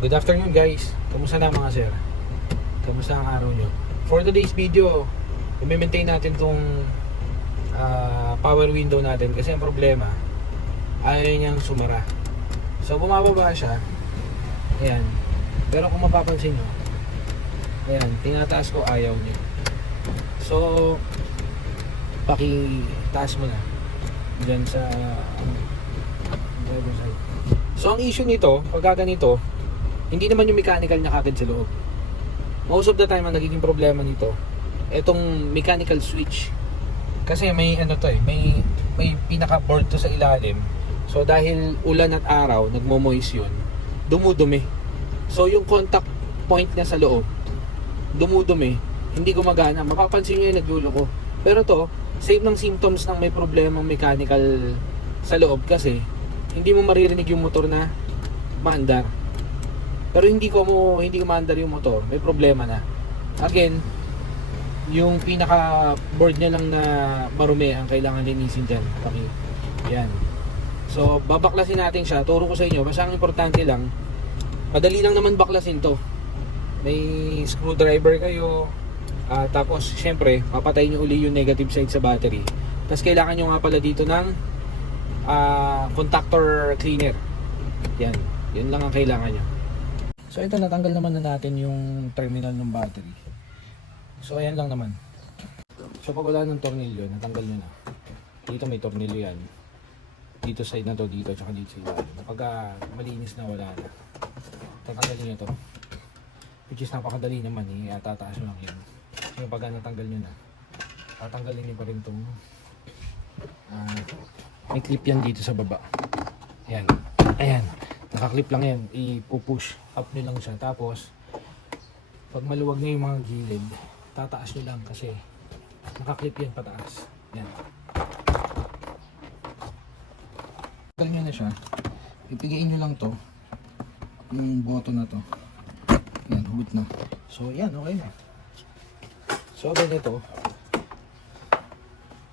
Good afternoon guys. Kamusta na mga sir? Kamusta ang araw nyo? For today's video, i-maintain natin tong power window natin kasi ang problema ayaw niyang sumara. So bumababa siya. Ayan. Pero kung mapapansin nyo, ayan, tinataas ko, ayaw niya. So paki-taas mo na dyan sa driver side. So ang issue nito, pagka ganito, hindi naman yung mechanical niya kagad sa loob. Most of the time ang nagiging problema nito, etong mechanical switch. Kasi may ano to may pinaka-board to sa ilalim. So dahil ulan at araw, nagmo-moist yun, dumudumi. So yung contact point niya sa loob, dumudumi, hindi gumagana. Mapapansin niyo yung nagluloko. Pero to, save ng symptoms ng may problemang mechanical sa loob kasi hindi mo maririnig yung motor na maandar. Pero hindi ko maandar yung motor, may problema na. Again, yung pinaka board niya lang na marumi ang kailangan linisin dyan. Okay. Yan. So babaklasin natin siya. Turo ko sa inyo, basta ang importante lang, madali lang naman baklasin to. May screwdriver kayo, tapos syempre papatayin nyo uli yung negative side sa battery. Tapos kailangan nyo nga pala dito ng contactor cleaner. Yan, yun lang ang kailangan nyo. So ito, natanggal naman na natin yung terminal ng battery. So ayan lang naman. So pag wala ng tornilyo, natanggal nyo na. Dito may tornilyo yan. Dito side na to, dito, tsaka dito sa ilalim. Kapag malinis na, wala na. Tatanggalin nyo to. Which is napakadali naman eh. Tataas nyo lang yan. So pag natanggal nyo na, tatanggalin nyo pa rin itong may clip yan dito sa baba. Ayan. Ayan. Nakaklip lang yan. Ipupush up nyo lang siya. Tapos pag maluwag na yung mga gilid, tataas nyo lang kasi nakaklip yan pataas. Yan. Tanggal nyo na siya. Ipigain nyo lang to. Yung button na to. Yan, hubot na. So yan, okay na. So ganito.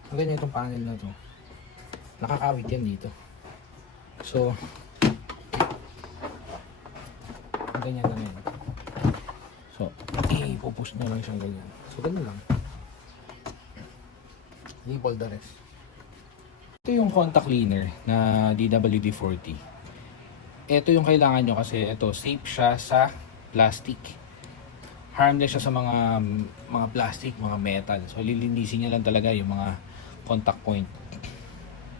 Ganyan itong panel na to. Nakakawit yan dito. So ganyan na yan. So, ipupush nyo lang siyang ganyan. So, ganyan lang. Label the rest. Ito yung contact cleaner na DWD-40. Ito yung kailangan nyo kasi ito, safe siya sa plastic. Harmless siya sa mga plastic, mga metal. So, lilinisin nyo lang talaga yung mga contact point.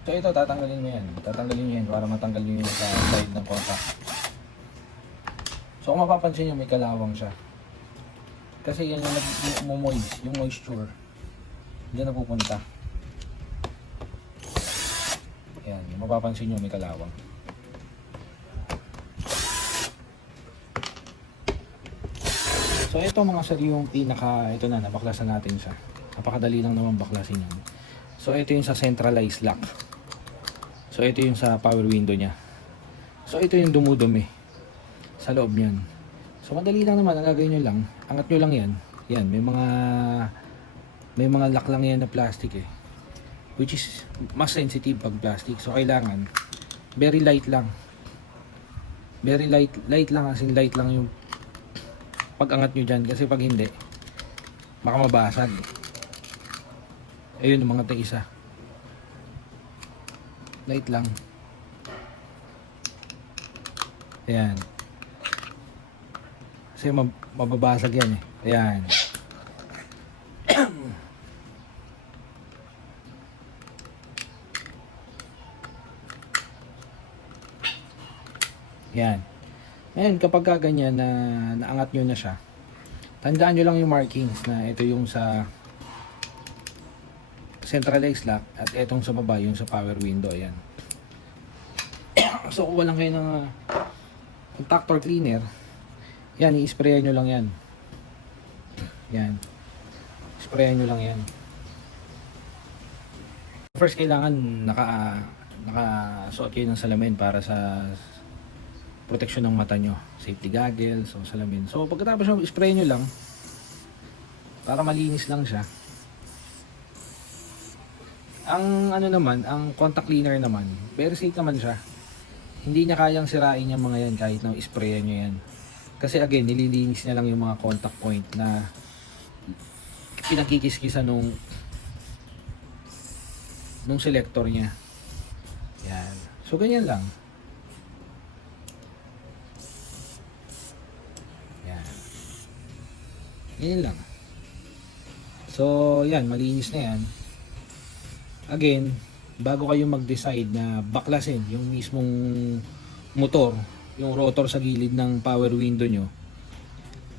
So, ito, tatanggalin nyo yan. Tatanggalin nyo yan para matanggal nyo yung sa side ng contact. So kung mapapansin nyo, may kalawang siya. Kasi yan yung moist, yung moisture. Diyan na pupunta. Ayan, yung mapapansin nyo, may kalawang. So ito mga sir, yung ito na, nabaklasan natin siya. Napakadali lang naman baklasin yan. So ito yung sa centralized lock. So ito yung sa power window niya. So ito yung dumudumi sa loob niyan. So madali lang naman, ang gagawin nyo lang, angat nyo lang yan. Yan, may mga lock lang yan na plastic eh. Which is mas sensitive pag plastic. So kailangan very light lang. Very light lang, as in light lang yung pag angat nyo dyan. Kasi pag hindi, baka mabasag. Ayun, mga isa. Light lang. Ayan. Kasi mababasag yan eh. Ayan. Ayan. Ayan, kapag ganyan na naangat nyo na siya, tandaan nyo lang yung markings na ito yung sa centralized lock at itong sa baba yung sa power window. Ayan. So kuha lang kayo ng contactor cleaner. Yan, i-sprayan nyo lang yan. Yan. Sprayan nyo lang yan. First, kailangan nakasuot kayo ng salamin para sa protection ng mata nyo. Safety goggles, so salamin. So, pagkatapos nyo, spray nyo lang para malinis lang siya. Ang ano naman, ang contact cleaner naman, very safe naman siya. Hindi niya kayang sirain yung mga yan kahit na isprayan nyo yan. Kasi again, nililinis niya lang yung mga contact point na pinagkikiskisan nung selector niya. Yan. So ganyan lang. Yan. Ganyan lang. So yan, malinis na yan. Again, bago kayo mag-decide na baklasin yung mismong motor, yung rotor sa gilid ng power window nyo,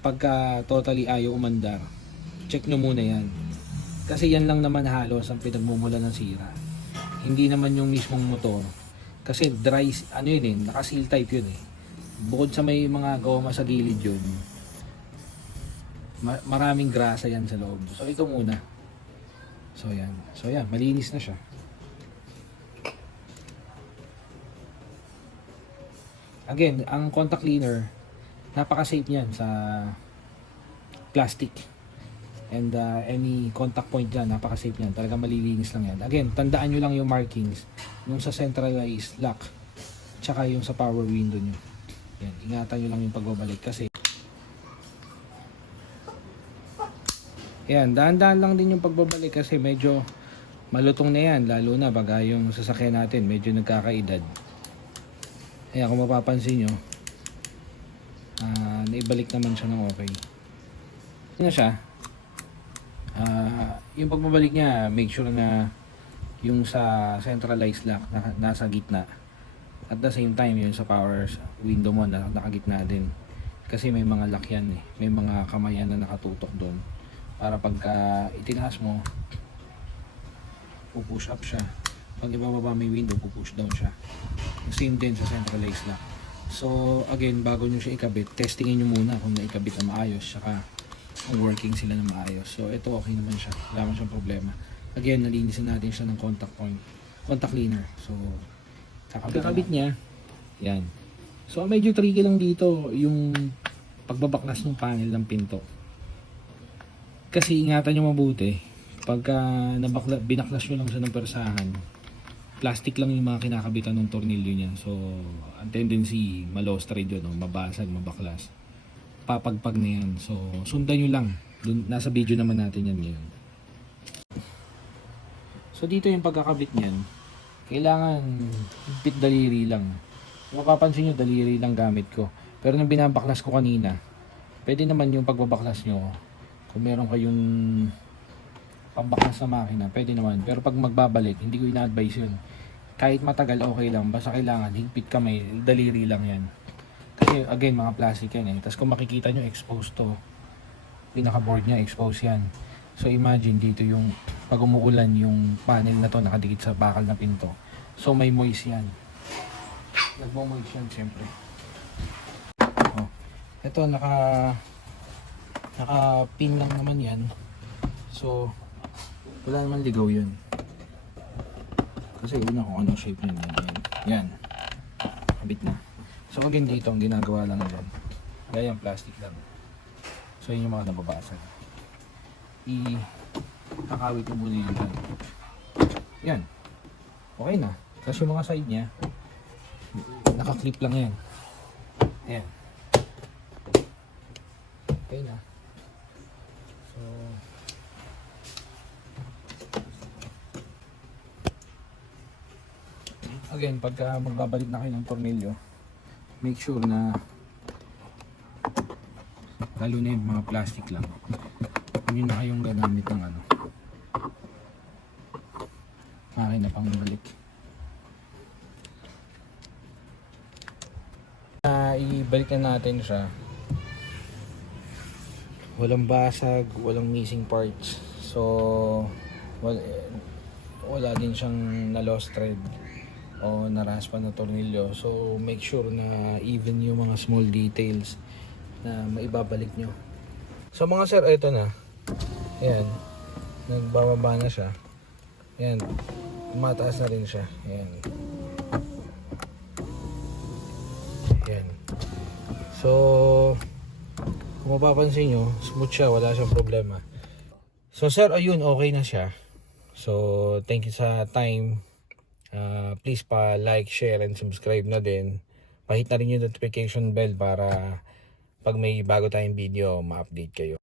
pagka totally ayaw umandar, check nyo muna yan. Kasi yan lang naman halos ang pinagmumula ng sira. Hindi naman yung mismong motor. Kasi dry, ano yun eh, naka-seal type yun eh. Bukod sa may mga goma sa gilid yun, maraming grasa yan sa loob. So ito muna. So yan, malinis na siya. Again, ang contact cleaner, napaka-safe niyan sa plastic. And any contact point dyan, napaka-safe niyan. Talaga malilinis lang yan. Again, tandaan nyo lang yung markings. Yung sa centralized lock. Tsaka yung sa power window nyo. Yan, ingatan nyo lang yung pagbabalik. Kasi, yan, dahan-dahan lang din yung pagbabalik. Kasi medyo malutong na yan. Lalo na baga yung sasakyan natin, medyo nagkakaedad. Kaya kung mapapansin nyo, naibalik naman siya ng okay. Ano siya? Yung pagbabalik niya, make sure na yung sa centralized lock nasa gitna. At the same time, yung sa power window mo nakagitna din. Kasi may mga lock yan eh. May mga kamayan na nakatutok doon. Para pagka itinaas mo, pupush up siya. Pag ibababa may window, pupush down siya. Same din sa centralized lock. So again, bago nyo siya ikabit, testingin nyo muna kung naikabit na maayos, saka kung working sila na maayos. So ito okay naman siya, wala naman siyang problema. Again, nalinisin natin siya ng contact cleaner. So kakabit niya, yan. So medyo tricky lang dito yung pagbabaklas ng panel ng pinto. Kasi ingatan nyo mabuti, pagka binaklas nyo lang siya ng persahan, plastic lang yung mga kinakabitan ng tornilyo niya. So ang tendency, ma-lost thread yun, mabasag, mabaklas. Papagpag na yan. So sundan nyo lang. Dun, nasa video naman natin yan ngayon. So dito yung pagkakabit niyan, kailangan higpit daliri lang. Mapapansin nyo, daliri lang gamit ko. Pero nung binabaklas ko kanina, pwede naman yung pagbabaklas nyo, kung meron kayong pambaklas na makina, pwede naman. Pero pag magbabalik, hindi ko ina-advise yun. Kahit matagal, okay lang. Basta kailangan higpit kamay, daliri lang yan. Kasi again, mga plastic yan eh. Tapos kung makikita nyo, exposed to. Pinaka-board niya, exposed yan. So imagine dito yung pag umuulan, yung panel na to nakadikit sa bakal na pinto. So may moist yan. Nagmo-moist yan siyempre. Oh. Ito naka-pin lang naman yan. So wala naman ligaw yun. Kasi una kung anong shape nyo yan. Kabit na. So again dito ang ginagawa lang yan. Gaya yung plastic lang. So yun yung mga nababasag. Kakawit yung muna yun. Yan. Okay na. Tapos yung mga side niya, naka-clip lang yan. Ayan. Okay na. So, again, pagka magbabalik na kayo ng tornilyo, make sure na lalo na yung mga plastic lang. Hindi na kayong gagamit ng makina pang balik. Ibalik na natin siya. Walang basag, walang missing parts. So wala din siyang na-lost thread o naraspa na tornilyo. So make sure na even yung mga small details na maibabalik nyo. So mga sir, ito na. Ayan, nagbababa na siya. Ayan, mataas na rin siya. Ayan. Ayan. So kung mapapansin nyo, smooth siya, wala siyang problema. So sir, ayun, okay na siya. So thank you sa time Please pa like, share, and subscribe na din. Pahit na rin yung notification bell para pag may bago tayong video, ma-update kayo.